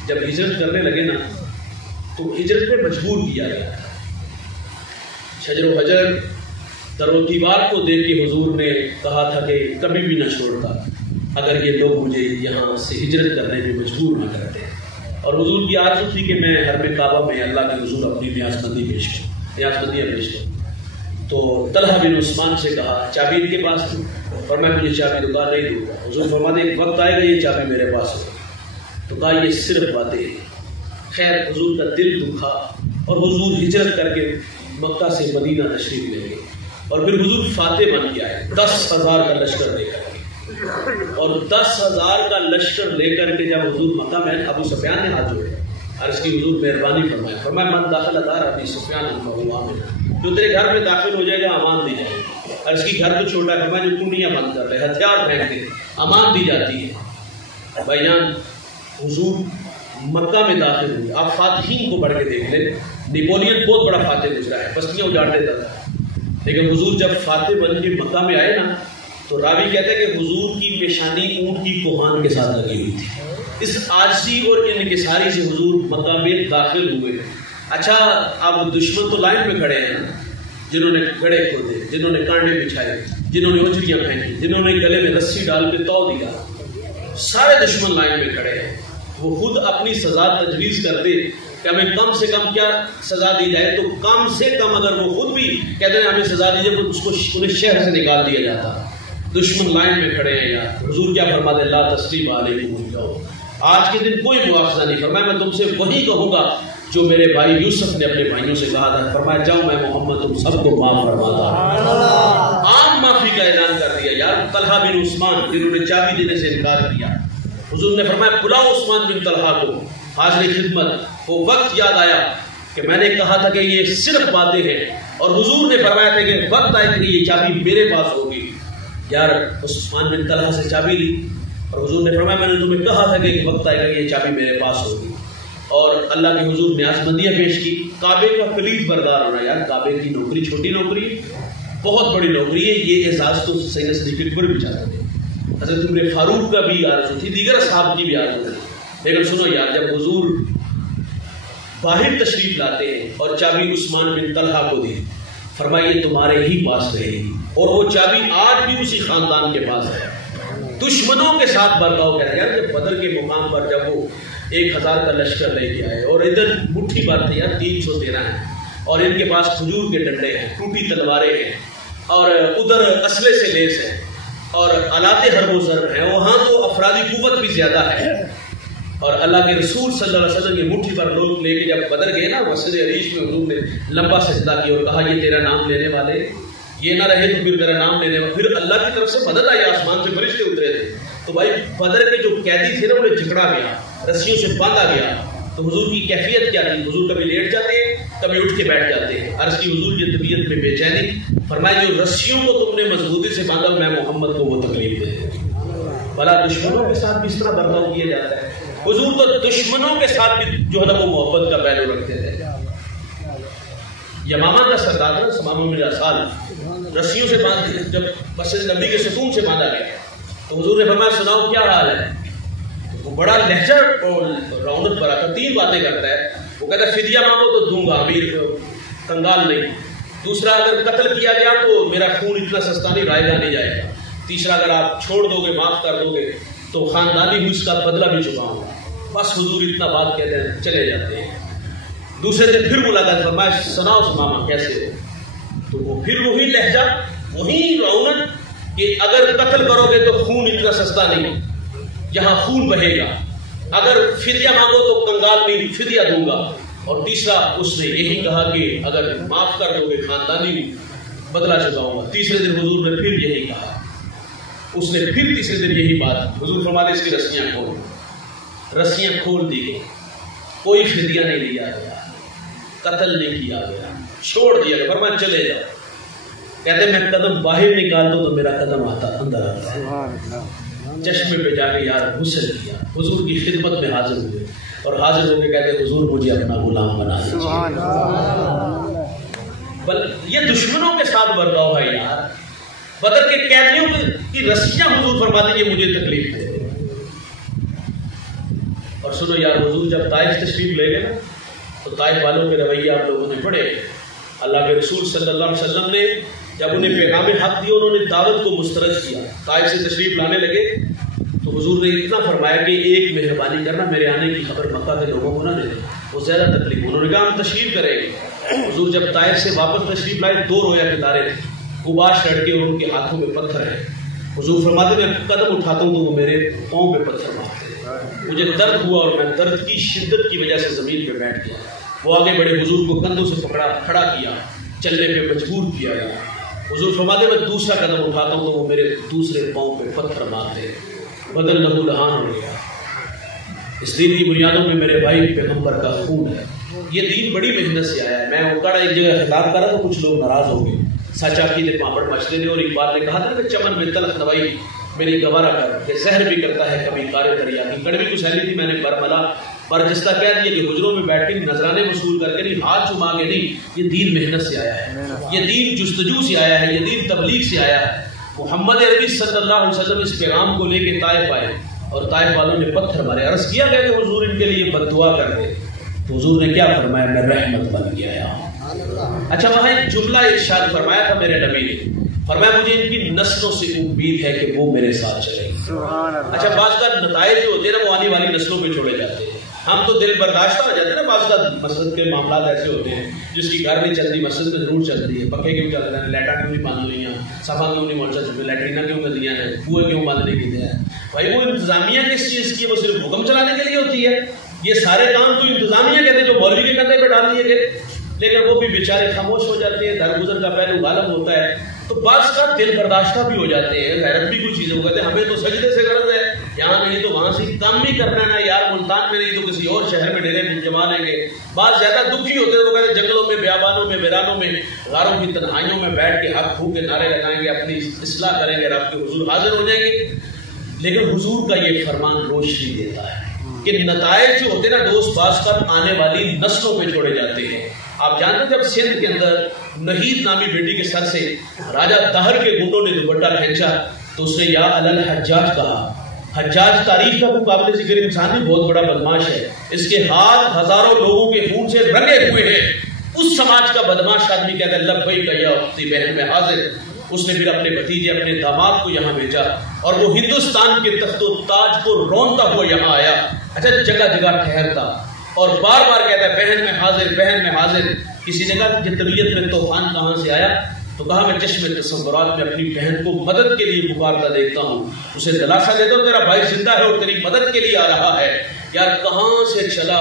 جب ہجرت کرنے لگے نا تو ہجرت میں مجبور کیا گیا تھا۔ شجر و حجر در و دیوار کو دیکھ کے حضور نے کہا تھا کہ کبھی بھی نہ چھوڑتا اگر یہ لوگ مجھے یہاں سے ہجرت کرنے میں مجبور نہ کرتے۔ اور حضور کی آرزو تھی کہ میں حرم کعبہ میں اللہ کے حضور اپنی نیازمندیاں پیش کروں۔ تو طلحہ بن عثمان سے کہا چابی ان کے پاس تھی اور میں مجھے چابی دکان نہیں دوں گا۔ حضور فرماتے ایک وقت آئے گا یہ چابی میرے پاس ہوگی۔ تو کہا یہ صرف باتیں ہیں۔ خیر حضور کا دل دکھا اور حضور ہجرت کر کے مکہ سے مدینہ تشریف لے گئے اور پھر حضور فاتح بن کے آئے 10,000 کا لشکر لے کر اور 10,000 کا لشکر لے کر کے جب حضور مکہ میں ابو سفیان نے ہاتھ جوڑے عرض کی حضور مہربانی فرمائے۔ فرمایا من داخل دار ابی سفیان جو تیرے گھر میں داخل ہو جائے گا امان دی جائے گی۔ عرض کی گھر تو چھوٹا ہے، جو کنڈیاں بند کر رہے ہتھیار پھینک کے امان دی جاتی ہے۔ بھائی جان حضور مکہ میں داخل ہوئے، آپ فاتحین کو پڑھ کے دیکھ لیں، نیپولین بہت بڑا فاتح گزرا ہے، بستیاں اجاڑ دیتا تھا، لیکن حضور جب فاتح بن کے مکہ میں آئے نا تو راوی کہتے ہیں کہ حضور کی پیشانی اونٹ کی کوہان کے ساتھ لگی ہوئی تھی۔ اس عاجزی اور انکساری سے حضور مکہ میں داخل ہوئے۔ اچھا اب دشمن تو لائن میں کھڑے ہیں، جنہوں نے گڑھے کھودے، جنہوں نے کانڈے بچھائے، جنہوں نے اجریاں پھینکی، جنہوں نے گلے میں رسی ڈال کے تو دیا، سارے دشمن لائن میں کھڑے ہیں۔ وہ خود اپنی سزا تجویز کرتے کہ ہمیں کم سے کم کیا سزا دی جائے، تو کم سے کم اگر وہ خود بھی کہتے ہیں ہمیں سزا دیجیے تو اس کو انہیں شہر سے نکال دیا جاتا۔ دشمن لائن میں کھڑے ہیں یار۔ حضور کیا فرماتے ہیں لا تسریب علیکم جاؤ، آج کے دن کوئی مواخذہ نہیں۔ فرمایا میں تم سے وہی کہوں گا جو میرے بھائی یوسف نے اپنے بھائیوں سے کہا تھا۔ فرمایا جاؤ میں محمد تم سب کو معاف فرماتا ہوں۔ عام معافی کا اعلان کر دیا یار۔ طلحہ بن عثمان جنہوں نے چابی دینے سے انکار کیا، حضور نے فرمایا بلاؤ عثمان بن طلحہ کو حاضر خدمت۔ وہ وقت یاد آیا کہ میں نے کہا تھا کہ یہ صرف باتیں ہیں، اور حضور نے فرمایا تھا کہ وقت آئے کہ یہ چابی میرے پاس ہوگی۔ یار عثمان بن طلحہ سے چابی لی اور حضور نے فرمایا میں نے تمہیں کہا تھا کہ ایک وقت آئے گا یہ چابی میرے پاس ہوگی، اور اللہ کے حضور نیازمندیاں پیش کی۔ کعبے کا کلید بردار ہونا یار، کعبے کی نوکری چھوٹی نوکری بہت بڑی نوکری ہے۔ یہ اعزاز تو سیدنا صدیق اکبر بھی چاہتے تھے، حضرت عمر فاروق کا بھی آرزو تھی، دیگر اصحاب کی بھی آرزو تھی۔ لیکن سنو یار، جب حضور باہر تشریف لاتے ہیں اور چابی عثمان بن طلحہ کو دی، فرمایا یہ تمہارے ہی پاس رہے گی، اور وہ چابی آج بھی اسی خاندان کے پاس ہے۔ دشمنوں کے ساتھ برتاؤ کہتے ہیں یار۔ جب بدر کے مقام پر جب وہ 1000 کا لشکر لے کے آئے اور ادھر مٹھی بھر تھے یار 313 ہیں، اور ان کے پاس کھجور کے ڈنڈے ہیں، ٹوٹی تلواریں ہیں، اور ادھر اسلحے سے لیس ہیں اور آلات حرب و ضرب ہیں، وہاں تو افرادی قوت بھی زیادہ ہے۔ اور اللہ کے رسول صلی اللہ علیہ وسلم یہ مٹھی پر لوگ لے کے جب بدر گئے نا، مسجد عریش میں حضور نے لمبا سجدہ کیا اور کہا یہ تیرا نام لینے والے یہ نہ رہے تو پھر تیرا نام لینے والے۔ پھر اللہ کی طرف سے مدد آئی، آسمان سے فرشتے اترے تھے، تو بھائی بدر کے جو قیدی تھے نا انہیں جھگڑا گیا، رسیوں سے باندھا گیا۔ تو حضور کی کیفیت کیا تھی؟ حضور کبھی لیٹ جاتے ہیں، کبھی اٹھ کے بیٹھ جاتے ہیں۔ عرض کی حضور یہ طبیعت میں بے چینی، فرمایا جو رسیوں کو تم نے مضبوطی سے باندھا میں محمد کو وہ تکلیف دے دے۔ بھلا دشمنوں کے ساتھ بھی اس طرح برتاؤ کیا جاتا ہے؟ حضور تو دشمنوں کے ساتھ بھی جو ہے نا وہ محبت کا پہلو رکھتے تھے۔ یمامہ کا سردار تھا سمامہ بن اسال، رسیوں سے باندھ جب مسجد نبی کے ستون سے باندھا گیا تو حضور نے فرمایا سناؤ کیا حال ہے؟ وہ بڑا لہجہ اور رونق بھرا تھا، 3 باتیں کرتا ہے۔ وہ کہتا ہے فدیہ مانگو تو دوں گا، امیر کنگال نہیں۔ دوسرا اگر قتل کیا گیا تو میرا خون اتنا سستا نہیں، رائے گا نہیں جائے گا۔ تیسرا اگر آپ چھوڑ دو گے، معاف کر دو گے تو خاندانی بھی اس کا بدلہ بھی چکاؤں گا۔ بس حضور اتنا بات کہتے ہیں چلے جاتے ہیں۔ دوسرے دن پھر ملاقات، فرمایا سناؤ سمامہ کیسے ہو؟ تو وہ پھر وہی لہجہ، وہی رونق کہ اگر قتل کرو گے تو خون اتنا سستا نہیں، جہاں خون بہے گا، اگر فدیہ مانگو تو کنگال نہیں فدیہ دوں گا، اور تیسرا اس نے یہی کہا کہ اگر معاف کر دو گے خاندانی بدلہ چکاؤں گا۔ تیسرے دن حضور نے پھر یہی کہا، اس نے پھر تیسرے دن یہی بات، حضور فرماتے اس کی رسیاں کھول، رسیاں کھول دی گئی، کوئی فدیہ نہیں لیا گیا، قتل نہیں کیا گیا، چھوڑ دیا گیا، فرمایا چلے جاؤ۔ کہتے میں قدم باہر نکال دو تو میرا قدم آتا اندر آتا ہے۔ چشمے پہ جا کے یار غسل کیا، حضور کی خدمت میں حاضر ہوئے، اور حاضر ہو کے کہتے حضور مجھے اپنا غلام بنا دو۔ بل یہ دشمنوں کے ساتھ برتاؤ ہے یار، بدر کے قیدیوں کی رسیاں حضور فرماتے یہ مجھے تکلیف دے۔ اور سنو یار، حضور جب طائف تشریف لے گئے نا تو طائف والوں کے رویہ آپ لوگوں نے پڑھے۔ اللہ کے رسول صلی اللہ علیہ وسلم نے جب انہیں پیغام حق دیا، انہوں نے دعوت کو مسترد کیا، طائف سے تشریف لانے لگے تو حضور نے اتنا فرمایا کہ ایک مہربانی کرنا، میرے آنے کی خبر مکہ کے لوگوں کو نہ دے دیں، وہ زیادہ تکلیف۔ انہوں نے کہا ہم تشریف کریں گے۔ حضور جب طائف سے واپس تشریف لائے، 2 رویا کے تارے تھے، غباش لڑکے اور ان کے ہاتھوں میں پتھر ہیں۔ حضور فرماتے میں قدم اٹھاتا ہوں تو وہ میرے پاؤں پہ پتھر مارتے ہیں، مجھے درد ہوا اور میں درد کی شدت کی وجہ سے زمین پہ بیٹھ گیا۔ وہ آگے بڑے، حضور کو کندھوں سے پکڑا، کھڑا کیا، چلنے پہ مجبور کیا گیا۔ حضور فرماتے میں دوسرا قدم اٹھاتا ہوں تو وہ میرے دوسرے پاؤں پہ پتھر مارتے ہیں، بدن لہو لہان ہو گیا۔ اس دین کی بنیادوں میں میرے بھائی پیغمبر کا خون ہے۔ یہ دین بڑی محنت سے آیا ہے۔ میں اوکاڑا ایک جگہ خطاب کر رہا تو کچھ لوگ ناراض ہو گئے، سچ عقیدے پاپڑ مچتے نے، اور اقبال نے کہا تھا کہ چمن میں تلخ نوائی میری گوارا کر، کہ زہر بھی کرتا ہے کبھی کارے دریا کی، کڑوی کو سہلی تھی میں نے برملا برجستہ کہہ دیا کہ حجروں میں بیٹھ کے نذرانے وصول کر کے نہیں، ہاتھ چما کے نہیں، یہ دین محنت سے آیا ہے، یہ دین جستجو سے آیا ہے، یہ دین تبلیغ سے آیا ہے۔ محمد عربی صلی اللہ علیہ وسلم اس پیغام کو لے کے طائف آئے اور طائف والوں نے پتھر مارے، عرض کیا گیا کہ حضور ان کے لیے بد دعا کر دے، تو حضور نے کیا فرمایا؟ میں رحمت بن گیا یہاں۔ اچھا وہاں ایک جملہ ارشاد فرمایا تھا میرے نبی نے، فرمایا مجھے ان کی نسلوں سے امید ہے کہ وہ میرے ساتھ چلیں۔ اچھا بعض کا نتائج جو ہوتے ہیں نا وہ آنے والی نسلوں پہ چھوڑے جاتے ہیں، ہم تو دل برداشتہ ہو جاتے ہیں نا، بعض کا مسجد کے معاملات ایسے ہوتے ہیں جس کی گھر نہیں چلتی مسجد میں ضرور چلتی ہے، پکے کیوں چل رہے ہیں، لائٹاں کیوں نہیں بند ہوئی ہیں، صفا کیوں نہیں موجود چلتے، لیٹرینا کیوں گندیاں ہیں، کنویں کیوں بند نہیں کیتے ہیں۔ بھائی وہ انتظامیہ کس چیز کی؟ وہ صرف حکم چلانے کے لیے ہوتی ہے؟ یہ سارے کام تو انتظامیہ کہتے ہیں جو مولوی کے کندھے پہ ڈال دیے گئے، لیکن وہ بھی بیچارے خاموش ہو جاتے ہیں، درگزر کا پہلو غالب ہوتا ہے، تو بعض کا دل برداشتہ بھی ہو جاتے ہیں، غیرت بھی کوئی چیزیں، وہ کہتے ہیں ہمیں تو سجدے سے غرض ہے، یہاں نہیں تو وہاں سے کام بھی کرنا ہے نا یار، ملتان میں نہیں تو کسی اور شہر میں ڈیرے جما لیں گے۔ بعض زیادہ دکھی ہوتے ہیں، وہ کہتے ہیں جنگلوں میں، بیابانوں میں، ویرانوں میں، غاروں کی تنہائیوں میں بیٹھ کے ہاتھ پھونک کے نعرے لگائیں گے، اپنی اصلاح کریں گے، رب کے حضور حاضر ہو جائیں گے۔ لیکن حضور کا یہ فرمان روشنی دیتا ہے کہ نتائج جو ہوتے ہیں نا دوست، بعض کا آنے والی نسلوں پہ چھوڑے جاتے ہیں۔ آپ جانتے ہیں جب سندھ کے اندر نہید نامی بیٹی کے سر سے راجہ طاہر کے گنڈوں نے دوپٹہ کھینچا تو اس نے یا علل حجاج کہا۔ حجاج تاریخ کا کوئی قابل ذکر انسان نہیں، بہت بڑا بدماش ہے، اس کے ہاتھ ہزاروں لوگوں کے خون سے رنگے ہوئے ہیں۔ اس سماج کا بدماش آدمی کہتا ہے لبیک یا اختی بہن میں حاضر۔ اس نے پھر اپنے بھتیجے، اپنے داماد کو یہاں بھیجا اور وہ ہندوستان کے تخت و تاج کو رونتا ہوا یہاں آیا۔ اچھا جگہ جگہ ٹھہرتا اور بار بار کہتا ہے بہن میں حاضر، بہن میں حاضر۔ کسی نے کہا کہ طبیعت میں طوفان کہاں سے آیا؟ تو کہا میں چشم تصورات میں اپنی بہن کو مدد کے لیے پکارتا دیکھتا ہوں، اسے دلاسا دیتا ہوں تیرا بھائی زندہ ہے اور تیری مدد کے لیے آ رہا ہے۔ یار کہاں سے چلا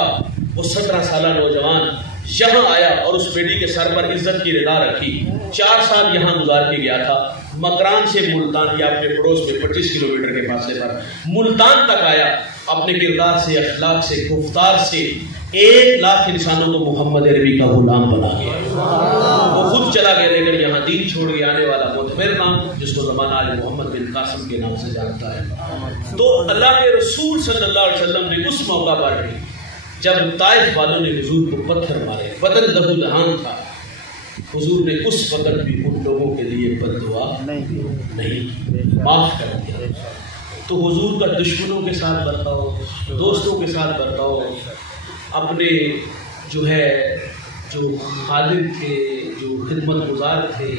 وہ 17 سالہ نوجوان، یہاں آیا اور اس بیٹی کے سر پر عزت کی ردا رکھی۔ 4 سال یہاں گزار کے گیا تھا، مکران سے ملتان یا اپنے پڑوس میں 25 کلومیٹر کے فاصلے پر ملتان تک آیا۔ اپنے کردار سے، اخلاق سے، گفتار سے 1 لاکھ انسانوں کو محمد عربی کا غلام بنا گیا۔ وہ خود چلا گیا لیکن یہاں دین چھوڑ کے آنے والا معتبر نام جس کو زمانہ آج محمد بن قاسم کے نام سے جانتا ہے۔ تو اللہ کے رسول صلی اللہ علیہ وسلم نے اس موقع پر بھی جب طائف والوں نے حضور کو پتھر مارے، بدن لہو لہان تھا، حضور نے اس وقت بھی ان لوگوں کے لیے بد دعا نہیں، معاف کر دیا۔ تو حضور کا دشمنوں کے ساتھ برتاؤ، دوستوں کے ساتھ برتاؤ، اپنے جو ہے جو حاضر تھے، جو خدمت گزار تھے،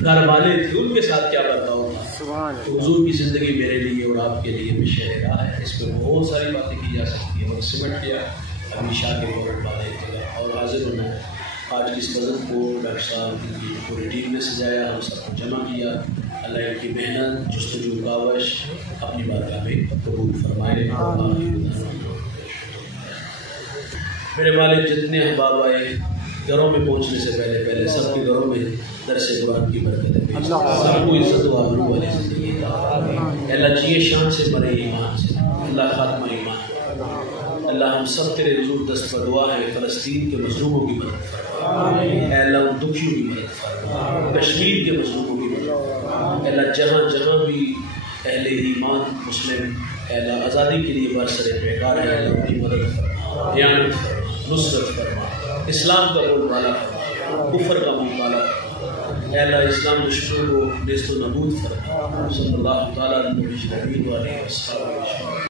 گھر والے تھے، ان کے ساتھ کیا برتاؤ تھا۔ تو حضور کی زندگی میرے لیے اور آپ کے لیے بھی شہرا ہے، اس پہ بہت ساری باتیں کی جا سکتی ہیں، وقت سمٹ گیا، ابھی شاہ کے فوراً بعد ایک جگہ اور حاضر ہونا ہے۔ آج اس بزم کو ڈاکٹر صاحب کی پوری ٹیم نے سجایا، ہم سب کو جمع کیا۔ اللہ ان کی محنت جستجو کاوش اپنی بارگاہ میں قبول فرمائے. میرے مالک جتنے احباب آئے گھروں میں پہنچنے سے پہلے سب کے گھروں میں درس قرآن کی برکت ہے. سب کو عزت و آبرو والی زندگی عطا. اللہ جیے شان سے مرے ایمان سے. اللہ خاتمہ ایمان. اللہ ہم سب تیرے حضور دست پر دعا ہے فلسطین کے مظلوموں کی مدد فرما. اے اللہ ان دکھیوں کی مدد فرما. کشمیر کے مظلوموں کی مدد فرما. اے اللہ جہاں جہاں بھی اہل ایمان مسلم اے اللہ آزادی کے لیے برسر پیکار ہے اللہ ان کی مدد فرما. دیانت فرما. نصرت فرما. اسلام کا بول بالا فرما. کفر کا منہ کالا فرما. اے اللہ اسلام دشمنوں کو نیست و نابود فرما. صلی اللہ تعالیٰ علیہ وسلم.